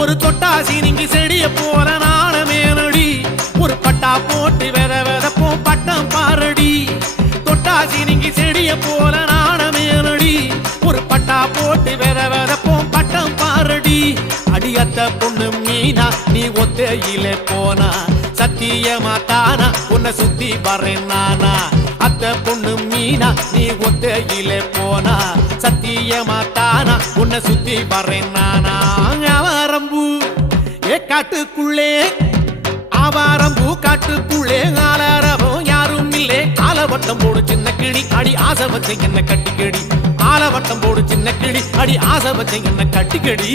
ஒரு தொட்டாசி நீங்க செடிய போல நாணமேனடி ஒரு பட்டா போட்டு வெத வெதப்போம் பட்டம் பாரடி தொட்டாசி நீங்க செடிய போல நாணமேனடி ஒரு பட்டா போட்டு வெத வெதப்போம் பட்டம் பாரடி அடியத்த பொண்ணு மீனா நீ ஒத்தையில போனா சத்தியமா தானா உன்னை சுத்தி வரேன் நானா அத்த பொண்ணு மீனா நீ ஒத்தையில போனா சத்தியமா தானா உன்னை சுத்தி வரேன் நானா ஆவாரம்பூ காட்டுக்குள்ளே ஆவாரம்பூ காட்டுக்குள்ளே ஆளாரவும் யாரும் இல்லே ஆலவட்டம் போடு சின்ன கிளி அடி ஆசை வச்ச என்ன கட்டிக்கடி ஆலவட்டம் போடு சின்ன கிளி அடி ஆசை வச்ச என்ன கட்டிக்கடி